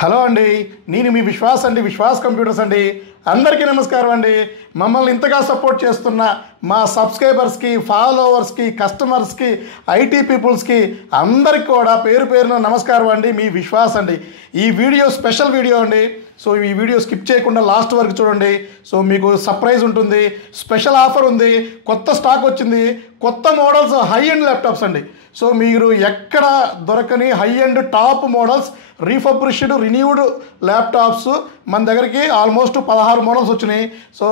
Hello అండి, నేను మీ విశ్వాస్ అండి, విశ్వాస్ కంప్యూటర్స్ అండి. అందరికీ నమస్కారం అండి. మమ్మల్ని ఇంతగా సపోర్ట్ చేస్తున్న మా సబ్స్క్రైబర్స్కి, ఫాలోవర్స్కి, కస్టమర్స్కి, ఐటీ పీపుల్స్కి అందరికి కూడా పేరు పేరున నమస్కారం అండి. మీ విశ్వాస్ అండి. ఈ వీడియో స్పెషల్ వీడియో అండి. సో ఈ వీడియో స్కిప్ చేయకుండా లాస్ట్ వరకు చూడండి. సో మీకు సర్ప్రైజ్ ఉంటుంది, స్పెషల్ ఆఫర్ ఉంది, కొత్త స్టాక్ వచ్చింది, కొత్త మోడల్స్, హై ఎండ్ ల్యాప్టాప్స్ అండి. సో మీరు ఎక్కడ దొరకని high end top models, refurbished renewed laptops మన దగ్గరికి ఆల్మోస్ట్ 16 మోడల్స్ వచ్చినాయి. సో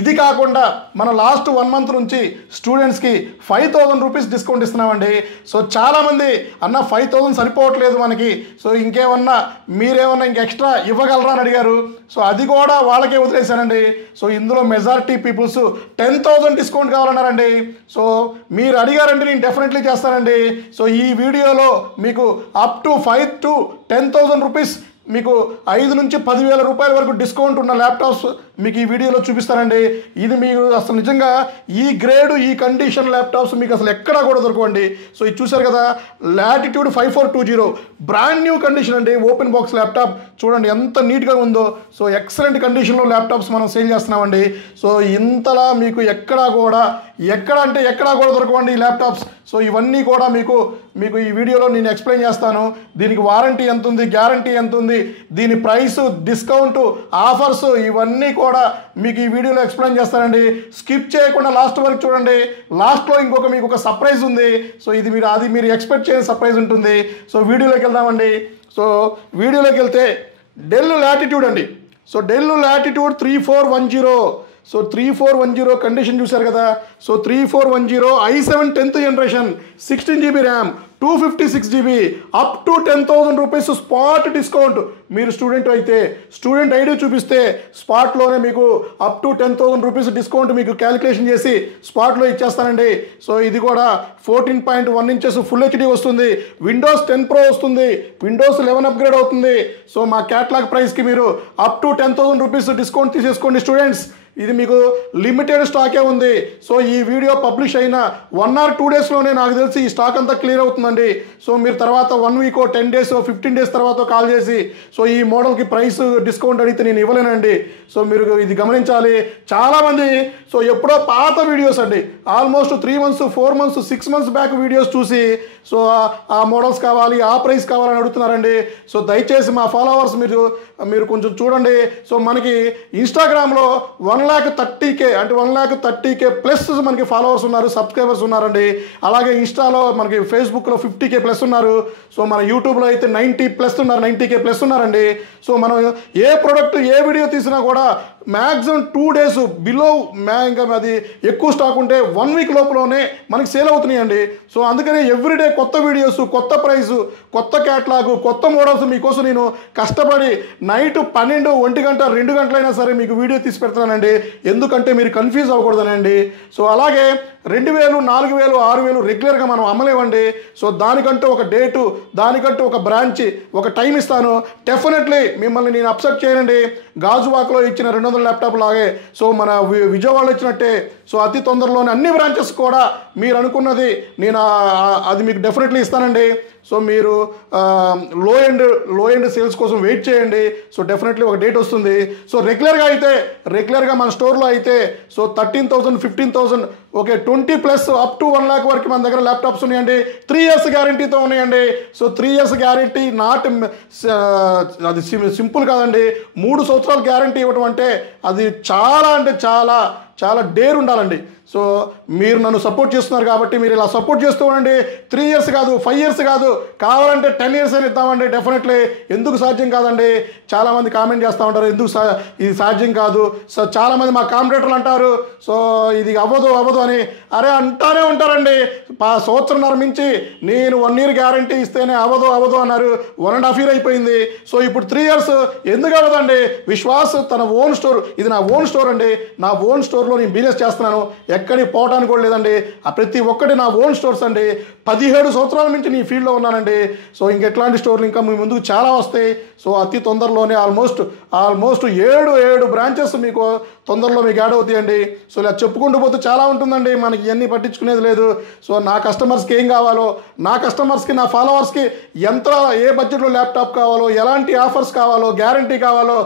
ఇది కాకుండా మన లాస్ట్ 1 మంత్ నుంచి స్టూడెంట్స్కి 5,000 రూపీస్ డిస్కౌంట్ ఇస్తున్నామండి. సో చాలామంది అన్న 5,000 సరిపోవట్లేదు మనకి, సో ఇంకేమన్నా మీరేమన్నా ఇంక ఎక్స్ట్రా ఇవ్వగలరా అని అడిగారు. సో అది కూడా వాళ్ళకే వదిలేశానండి. సో ఇందులో మెజారిటీ పీపుల్స్ 10,000 డిస్కౌంట్ కావాలన్నారండి. సో మీరు అడిగారంటే నేను డెఫినెట్లీ చేస్తానండి. సో ఈ వీడియోలో మీకు అప్ టు 5,000 to 10,000 రూపీస్, మీకు 5 నుంచి 10,000 రూపాయల వరకు డిస్కౌంట్ ఉన్న ల్యాప్టాప్స్ మీకు ఈ వీడియోలో చూపిస్తానండి. ఇది మీకు అసలు నిజంగా ఈ గ్రేడ్, ఈ కండిషన్ ల్యాప్టాప్స్ మీకు అసలు ఎక్కడా కూడా దొరకవండి. సో ఇది చూసారు కదా, లాటిట్యూడ్ 5420 బ్రాండ్ న్యూ కండిషన్ అండి. ఓపెన్ బాక్స్ ల్యాప్టాప్ చూడండి ఎంత నీట్గా ఉందో. సో ఎక్సలెంట్ కండిషన్లో ల్యాప్టాప్స్ మనం సేల్ చేస్తున్నామండి. సో ఇంతలా మీకు ఎక్కడా కూడా దొరకవండి ఈ ల్యాప్టాప్స్. సో ఇవన్నీ కూడా మీకు ఈ వీడియోలో నేను ఎక్స్ప్లెయిన్ చేస్తాను. దీనికి వారంటీ ఎంత ఉంది, గ్యారంటీ ఎంత ఉంది, దీని ప్రైస్, డిస్కౌంట్, ఆఫర్స్ ఇవన్నీ కూడా మీకు ఈ వీడియోలో ఎక్స్ప్లెయిన్ చేస్తానండి. స్కిప్ చేయకుండా లాస్ట్ వరకు చూడండి. లాస్ట్లో మీకు ఒక సర్ప్రైజ్ ఉంది. సో ఇది మీరు ఎక్స్పెక్ట్ చేయని సర్ప్రైజ్ ఉంటుంది. సో వీడియోలోకి వెళ్దామండి. సో వీడియోలోకి వెళ్తే డెల్ లాటిట్యూడ్ అండి. So del latitude 3410. So 3410 condition చూశారు కదా. So 3410 i7 10th generation, 16 GB RAM, 256 GB, up to 10,000 rupees spot discount. మీరు స్టూడెంట్ అయితే స్టూడెంట్ ఐడి చూపిస్తే స్పాట్లోనే మీకు అప్ టు 10,000 రూపీస్ డిస్కౌంట్ మీకు క్యాలిక్యులేషన్ చేసి స్పాట్లో ఇచ్చేస్తానండి. సో ఇది కూడా 14.1 ఇంచెస్ ఫుల్ హెచ్డి వస్తుంది, విండోస్ 10 Pro వస్తుంది, విండోస్ 11 అప్గ్రేడ్ అవుతుంది. సో మా క్యాటలాగ్ ప్రైస్కి మీరు అప్ టు 10,000 రూపీస్ డిస్కౌంట్ తీసేసుకోండి స్టూడెంట్స్. ఇది మీకు లిమిటెడ్ స్టాకే ఉంది. సో ఈ వీడియో పబ్లిష్ అయిన 1 or 2 డేస్లోనే నాకు తెలిసి ఈ స్టాక్ అంతా క్లియర్ అవుతుందండి. సో మీరు తర్వాత 1 వీక్, 10 days, 15 days తర్వాత కాల్ చేసి సో ఈ మోడల్కి ప్రైస్ డిస్కౌంట్ అడిగితే నేను ఇవ్వలేనండి. సో మీరు ఇది గమనించాలి. చాలామంది సో ఎప్పుడో పాత వీడియోస్ అండి, almost 3 months, 4 months, 6 months back videos చూసి సో ఆ మోడల్స్ కావాలి, ఆ ప్రైస్ కావాలని అడుగుతున్నారండి. సో దయచేసి మా ఫాలోవర్స్ మీరు కొంచెం చూడండి. సో మనకి ఇన్స్టాగ్రామ్లో 1,30,000 అంటే 1,30,000 ప్లస్ మనకి ఫాలోవర్స్ ఉన్నారు, సబ్స్క్రైబర్స్ ఉన్నారండి. అలాగే ఇన్స్టాలో మనకి ఫేస్బుక్లో 50K ప్లస్ ఉన్నారు. సో మన యూట్యూబ్లో అయితే 90K ప్లస్ ఉన్నారండి. సో మనం ఏ ప్రోడక్ట్, ఏ వీడియో తీసినా కూడా మ్యాక్సిమం 2 days బిలో, ఇంకా అది ఎక్కువ స్టాక్ ఉంటే 1 week లోపలనే మనకి సేల్ అవుతున్నాయండి. సో అందుకనే ఎవ్రీడే కొత్త వీడియోస్, కొత్త ప్రైస్, కొత్త క్యాటలాగ్, కొత్త మోడల్స్ మీకోసం నేను కష్టపడి నైట్ 12, 1 గంట, 2 గంటలైనా సరే మీకు వీడియో తీసి పెడతానండి. ఎందుకంటే మీరు కన్ఫ్యూజ్ అవ్వకూడదనండి. సో అలాగే 2,000, 4,000, 6,000 రెగ్యులర్గా మనం అమ్మలేమండి. సో దానికంటూ ఒక డేటు, దానికంటూ ఒక బ్రాంచ్, ఒక టైం ఇస్తాను. డెఫినెట్లీ మిమ్మల్ని నేను అప్సెట్ చేయనండి. గాజువాక్లో ఇచ్చిన 200 ల్యాప్టాప్ లాగే సో మన విజయవాడలో ఇచ్చినట్టే సో అతి తొందరలోనే అన్ని బ్రాంచెస్ కూడా మీరు అనుకున్నది నేను అది మీకు డెఫినెట్లీ ఇస్తానండి. సో మీరు లో ఎండ్ సేల్స్ కోసం వెయిట్ చేయండి. సో డెఫినెట్లీ ఒక డేట్ వస్తుంది. సో రెగ్యులర్గా మన స్టోర్లో అయితే so 13,000, 15,000, okay 20+ up to 1 lakh వరకు మన దగ్గర ల్యాప్టాప్స్ ఉన్నాయండి. 3 years గ్యారంటీతో ఉన్నాయండి. సో 3 years గ్యారంటీ నాట్ అది సింపుల్ కాదండి. 3 సంవత్సరాల గ్యారంటీ ఇవ్వడం అంటే అది చాలా డేర్ ఉండాలండి. సో మీరు నన్ను సపోర్ట్ చేస్తున్నారు కాబట్టి మీరు ఇలా సపోర్ట్ చేస్తూ ఉండండి. 3 years కాదు, 5 years కాదు, కావాలంటే 10 years అని ఇద్దామండి. డెఫినెట్లీ ఎందుకు సాధ్యం కాదండి? చాలామంది కామెంట్ చేస్తూ ఉంటారు, ఎందుకు ఇది సాధ్యం కాదు. సో చాలామంది మా కాంపిటేటర్లు అంటారు సో ఇది అవ్వదు అని. అరే అంటానే ఉంటారండి. సంవత్సరంన్నర మించి నేను 1 year గ్యారంటీ ఇస్తేనే అవ్వదు అన్నారు. 1.5 years అయిపోయింది. సో ఇప్పుడు 3 years ఎందుకు అవ్వదండి? విశ్వాస్ తన ఓన్ స్టోర్, ఇది నా ఓన్ స్టోర్ అండి. నా ఓన్ స్టోర్లో నేను బిజినెస్ చేస్తున్నాను. ఎక్కడికి పోవడానికి కూడా లేదండి. ఆ ప్రతి ఒక్కటి నా ఓన్ స్టోర్స్ అండి. 17 సంవత్సరాల నుంచి నీ ఫీల్డ్లో ఉన్నానండి. సో ఇంకెట్లాంటి స్టోర్లు ఇంకా మీ ముందుకు చాలా వస్తాయి. సో అతి తొందరలోనే ఆల్మోస్ట్ 7 బ్రాంచెస్ మీకు తొందరలో మీకు యాడ్ అవుతాయండి. సో ఇలా చెప్పుకుంటూ పోతే చాలా ఉంటుందండి, మనకి ఇవన్నీ పట్టించుకునేది లేదు. సో నా కస్టమర్స్కి ఏం కావాలో, నా కస్టమర్స్కి నా ఫాలోవర్స్కి ఎంత ఏ బడ్జెట్లో ల్యాప్టాప్ కావాలో, ఎలాంటి ఆఫర్స్ కావాలో, గ్యారంటీ కావాలో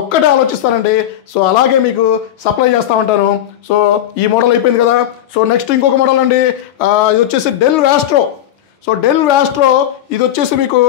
ఒక్కటే ఆలోచిస్తానండి. సో అలాగే మీకు సప్లై చేస్తూ ఉంటాను. సో ఈ మోడల్ అయిపోయింది కదా. సో నెక్స్ట్ ఇంకొక మోడల్ అండి, ఇది వచ్చేసి డెల్ వ్యాస్ట్రో. సో డెల్ వ్యాస్ట్రో ఇది వచ్చేసి మీకు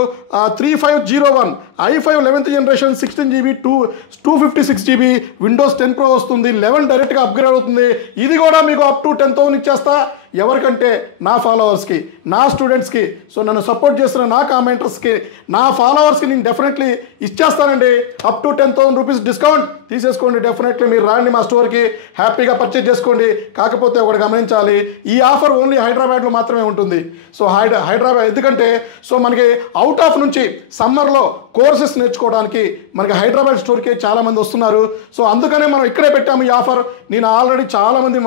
3501 i5 11th generation 16 GB 256 GB Windows 10 Pro వస్తుంది. 11 డైరెక్ట్గా అప్గ్రేడ్ అవుతుంది. ఇది కూడా మీకు అప్ టు 10,000 ఇచ్చేస్తా. ఎవరికంటే నా ఫాలోవర్స్కి, నా స్టూడెంట్స్కి, సో నన్ను సపోర్ట్ చేస్తున్న నా కామెంటర్స్కి, నా ఫాలోవర్స్కి నేను డెఫినెట్లీ ఇచ్చేస్తానండి. అప్ టు 10,000 రూపీస్ డిస్కౌంట్ తీసేసుకోండి. డెఫినెట్లీ మీరు రాండి మా స్టోర్కి, హ్యాపీగా పర్చేజ్ చేసుకోండి. కాకపోతే ఒకటి గమనించాలి, ఈ ఆఫర్ ఓన్లీ హైదరాబాద్లో మాత్రమే ఉంటుంది. సో హైదరాబాద్ ఎందుకంటే సో మనకి అవుట్ ఆఫ్ నుంచి సమ్మర్లో కోర్సెస్ నేర్చుకోవడానికి మనకి హైదరాబాద్ స్టోర్కి చాలామంది వస్తున్నారు. సో అందుకనే మనం ఇక్కడే పెట్టాము ఈ ఆఫర్. నేను ఆల్రెడీ చాలామంది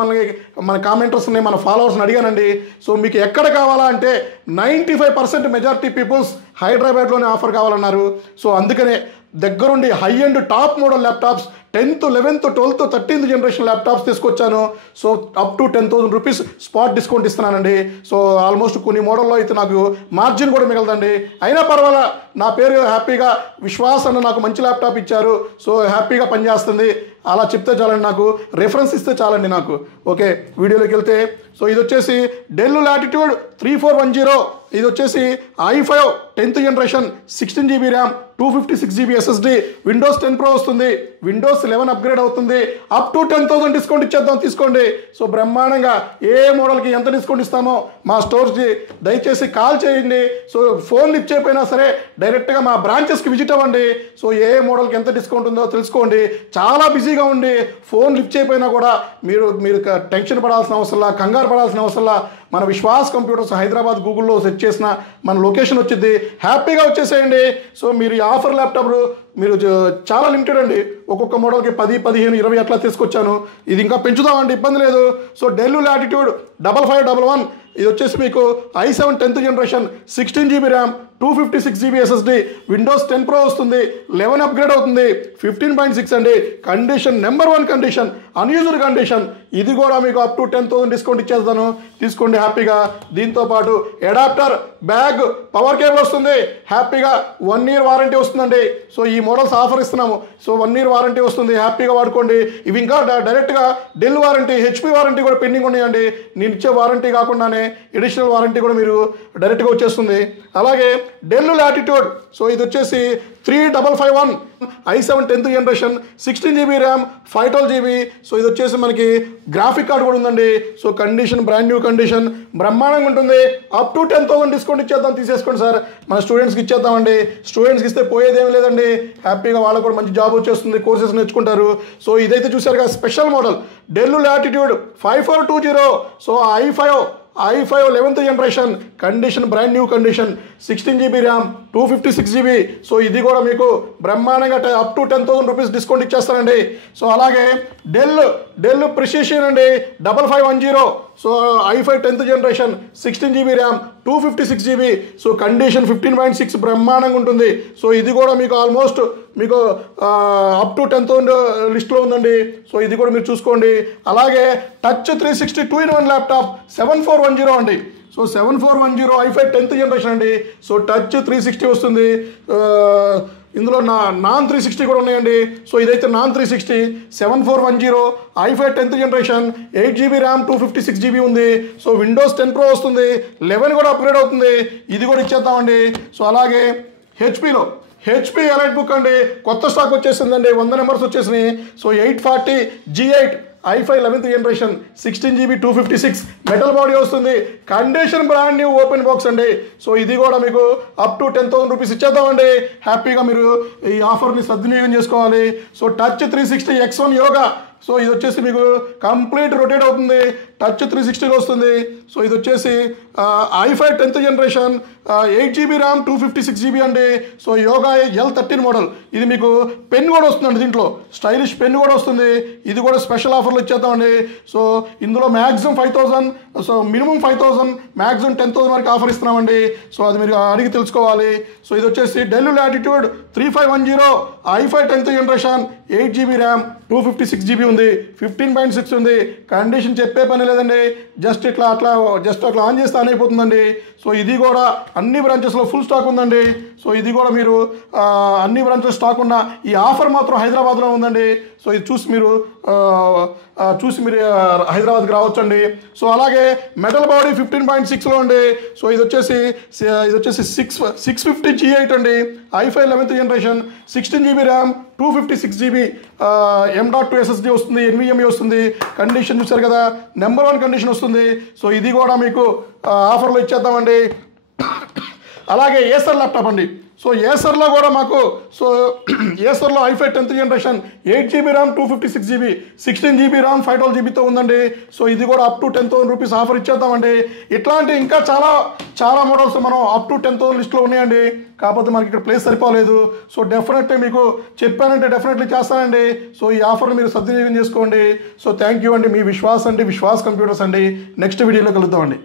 మన కామెంటర్స్ని, మన ఫాలోవర్స్ని అడిగానండి. సో మీకు ఎక్కడ కావాలా అంటే 95% మెజారిటీ పీపుల్స్ హైదరాబాద్లోనే ఆఫర్ కావాలన్నారు. సో అందుకనే దగ్గరుండి high and top model laptops 10th, 11th, 12th, 13th generation laptops తీసుకొచ్చాను. So up to 10,000 rupees spot discount ఇస్తున్నానండి. సో ఆల్మోస్ట్ కొన్ని మోడల్లో అయితే నాకు మార్జిన్ కూడా మిగలదండి. అయినా పర్వాలా, నా పేరు హ్యాపీగా విశ్వాస్ అన్న నాకు మంచి ల్యాప్టాప్ ఇచ్చారు. సో హ్యాపీగా పనిచేస్తుంది అలా చెప్తే చాలండి, నాకు రెఫరెన్స్ ఇస్తే చాలండి నాకు. ఓకే, వీడియోలోకి వెళ్తే సో ఇది వచ్చేసి డెల్ లాటిట్యూడ్ 3410. ఇది వచ్చేసి i5 10th generation 16 GB RAM 256 GB SSD Windows 10 Pro వస్తుంది. విండోస్ 11 అప్గ్రేడ్ అవుతుంది. అప్ టు 10,000 డిస్కౌంట్ ఇచ్చేద్దాం, తీసుకోండి. సో బ్రహ్మాండంగా ఏ మోడల్కి ఎంత డిస్కౌంట్ ఇస్తామో మా స్టోర్స్కి దయచేసి కాల్ చేయండి. సో ఫోన్ లిఫ్ట్ చేయకపోయినా సరే డైరెక్ట్గా మా బ్రాంచెస్కి విజిట్ అవ్వండి. సో ఏ మోడల్కి ఎంత డిస్కౌంట్ ఉందో తెలుసుకోండి. చాలా బిజీగా ఉండి ఫోన్ లిఫ్ట్ చేయకపోయినా కూడా మీరు టెన్షన్ పడాల్సిన అవసరంలా, కంగారు పడాల్సిన అవసరంలా. మన విశ్వాస్ కంప్యూటర్స్ హైదరాబాద్ గూగుల్లో సెర్చ్ చేసిన మన లొకేషన్ వచ్చింది, హ్యాపీగా వచ్చేసేయండి. సో మీరు ఈ ఆఫర్ ల్యాప్టాప్ మీరు చాలా లిమిటెడ్ అండి. ఒక్కొక్క మోడల్కి 10, 15, 20 అట్లా తీసుకొచ్చాను. ఇది ఇంకా పెంచుదామండి, ఇబ్బంది లేదు. సో డెల్ లాటిట్యూడ్ 5511 ఇది వచ్చేసి మీకు i7 10th generation 16 GB RAM 256 GB SSD Windows 10 Pro వస్తుంది. 11 అప్గ్రేడ్ అవుతుంది. 15.6 అండి. Condition number 1 condition, unused condition. ఇది కూడా మీకు అప్ టు 10,000 డిస్కౌంట్ ఇచ్చేస్తాను, తీసుకోండి హ్యాపీగా. దీంతో పాటు అడాప్టర్, బ్యాగ్, పవర్ కేబుల్ వస్తుంది. హ్యాపీగా 1 year వారంటీ వస్తుందండి. సో ఈ మోడల్స్ ఆఫర్ ఇస్తున్నాము. సో 1 year వారంటీ వస్తుంది, హ్యాపీగా వాడుకోండి. ఇవి ఇంకా డైరెక్ట్గా డెల్ వారంటీ, HP వారంటీ కూడా పెండింగ్ ఉన్నాయండి. నేను ఇచ్చే వారంటీ కాకుండానే ఎడిషనల్ వారంటీ కూడా మీరు డైరెక్ట్గా వచ్చేస్తుంది. అలాగే డెల్ లాటిట్యూడ్, సో ఇది వచ్చేసి 3551 i7 10th generation 16 GB RAM 512 GB. So ఇది వచ్చేసి మనకి గ్రాఫిక్ కార్డ్ కూడా ఉందండి. So condition brand new condition, బ్రహ్మాండంగా ఉంటుంది. అప్ టు 10,000 డిస్కౌంట్ ఇచ్చేద్దాం, తీసేసుకోండి సార్. మన స్టూడెంట్స్కి ఇచ్చేద్దామండి. స్టూడెంట్స్కి ఇస్తే పోయేదేమీ లేదండి, హ్యాపీగా వాళ్ళకు కూడా మంచి జాబ్ వచ్చేస్తుంది, కోర్సెస్ నేర్చుకుంటారు. సో ఇదైతే చూసారు కదా special model Dell Latitude 5420. So i5 11th generation condition brand new condition 16 GB RAM 256 GB. So ఇది కూడా మీకు బ్రహ్మాండంగా అప్ టు 10,000 రూపీస్ డిస్కౌంట్ ఇచ్చేస్తానండి. సో అలాగే డెల్ ప్రిసిషన్ అండి 5510. So i5 10th generation 16 GB RAM 256 GB. So condition 15.6 బ్రహ్మాండంగా ఉంటుంది. So ఇది కూడా మీకు ఆల్మోస్ట్ మీకు అప్ టు 10,000 లిస్ట్లో ఉందండి. సో ఇది కూడా మీరు చూసుకోండి. అలాగే టచ్ 360 2-in-1 ల్యాప్టాప్ 7410 అండి. సో 7410 i5 10th జనరేషన్ అండి. సో టచ్ 360 వస్తుంది. ఇందులో నాన్ 360 కూడా ఉన్నాయండి. సో ఇదైతే non 360 7410 i5 10th generation 8 GB RAM 256 GB ఉంది. సో విండోస్ 10 Pro వస్తుంది. 11 కూడా అప్గ్రేడ్ అవుతుంది. ఇది కూడా ఇచ్చేద్దామండి. సో అలాగే HP ఎలైట్ బుక్ అండి, కొత్త స్టాక్ వచ్చేసిందండి. 100 నెంబర్స్ వచ్చేసినాయి. So 840 G8 i5 11th generation 16 GB 256 metal body వస్తుంది. Condition brand new open box అండి. సో ఇది కూడా మీకు అప్ టు 10,000 రూపీస్ ఇచ్చేద్దామండి. హ్యాపీగా మీరు ఈ ఆఫర్ని సద్వినియోగం చేసుకోవాలి. So touch 360 X1 yoga so ఇది వచ్చేసి మీకు కంప్లీట్ రొటేట్ అవుతుంది, టచ్ 360 వస్తుంది. సో ఇది వచ్చేసి i5 10th generation 8GB RAM 256GB అండి. So yoga L13 model. ఇది మీకు పెన్ కూడా వస్తుందండి, దీంట్లో స్టైలిష్ పెన్ కూడా వస్తుంది. ఇది కూడా స్పెషల్ ఆఫర్లు ఇచ్చేద్దామండి. సో ఇందులో మ్యాక్సిమం 5,000, సో మినిమం 5,000, మ్యాక్సిమం 10,000 వరకు ఆఫర్ ఇస్తున్నామండి. సో అది మీరు అడిగి తెలుసుకోవాలి. సో ఇది వచ్చేసి del latitude 3510 i5 10th generation 8GB RAM 256GB ఉంది, 15.6 ఉంది. కండిషన్ చెప్పే పని లేదండి, జస్ట్ అట్లా ఆన్ చేస్తే ఆన్ అయిపోతుందండి. సో ఇది కూడా అన్ని బ్రాంచెస్లో ఫుల్ స్టాక్ ఉందండి. సో ఇది కూడా మీరు అన్ని బ్రాంచెస్ స్టాక్ ఉన్న ఈ ఆఫర్ మాత్రం హైదరాబాద్లో ఉందండి. సో ఇది చూసి మీరు హైదరాబాద్కి రావచ్చండి. సో అలాగే మెటల్ బాడీ 15.6లో అండి. సో ఇది వచ్చేసి 650 G8 అండి, i5 11th generation 16GB RAM 256GB M.2 SSD వస్తుంది, NVMe వస్తుంది. కండిషన్ చూసారు కదా, నెంబర్ 1 కండిషన్ వస్తుంది. సో ఇది కూడా మీకు ఆఫర్లో ఇచ్చేద్దామండి. అలాగే ఏసర్ ల్యాప్టాప్ అండి. సో ఏసర్లో కూడా మాకు ఏసర్లో i5 10th generation 8GB RAM 256GB 16GB RAM 512GBతో ఉందండి. సో ఇది కూడా అప్ టు 10,000 రూపీస్ ఆఫర్ ఇచ్చేద్దామండి. ఇట్లాంటి ఇంకా చాలా మోడల్స్ మనం అప్ టు 10,000 లిస్ట్లో ఉన్నాయండి. కాకపోతే మనకి ఇక్కడ ప్లేస్ సరిపోలేదు. సో డెఫినెట్లీ మీకు చెప్పానంటే డెఫినెట్లీ చేస్తానండి. సో ఈ ఆఫర్ని మీరు సద్వినియోగం చేసుకోండి. సో థ్యాంక్ యూ అండి. మీ విశ్వాస్ కంప్యూటర్స్ అండి. నెక్స్ట్ వీడియోలో కలుద్దామండి.